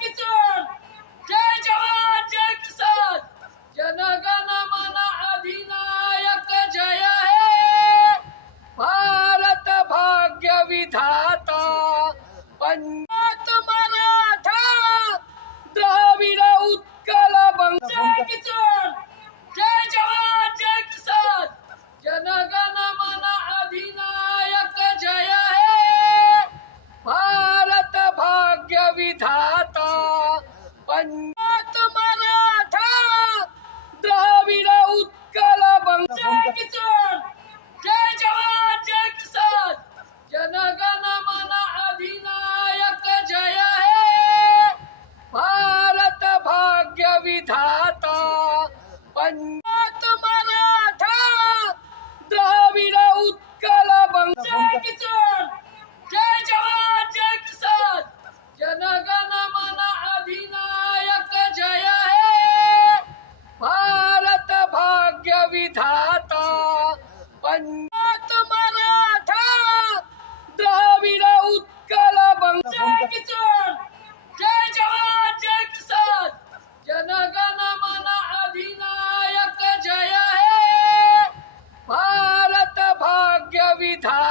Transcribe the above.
किसान जय जवान जय किसान जनगण मन अधिनायक जय हे भारत भाग्य विधाता पंजाब मराठा द्राविड उत्कल बंग किसान जय जवान जय किसान जनगण मन अधिनायक जय हे भारत भाग्य विधाता पंजाब मराठा द्राविड उत्कल बंग किसान जय जवान जय किसान जनगण मन अधिनायक जय हे भारत भाग्य विधाता पंजाब मराठा द्राविड उत्कल बंग किसान जय जवान जय किसान जनगण मन अधिनायक जय हे भारत भाग्य विधाता पंजाब मराठा द्राविड उत्कल बंग किसान जय जवान जय किसान जनगण मन अधिनायक जय हे भारत भाग्य विधाता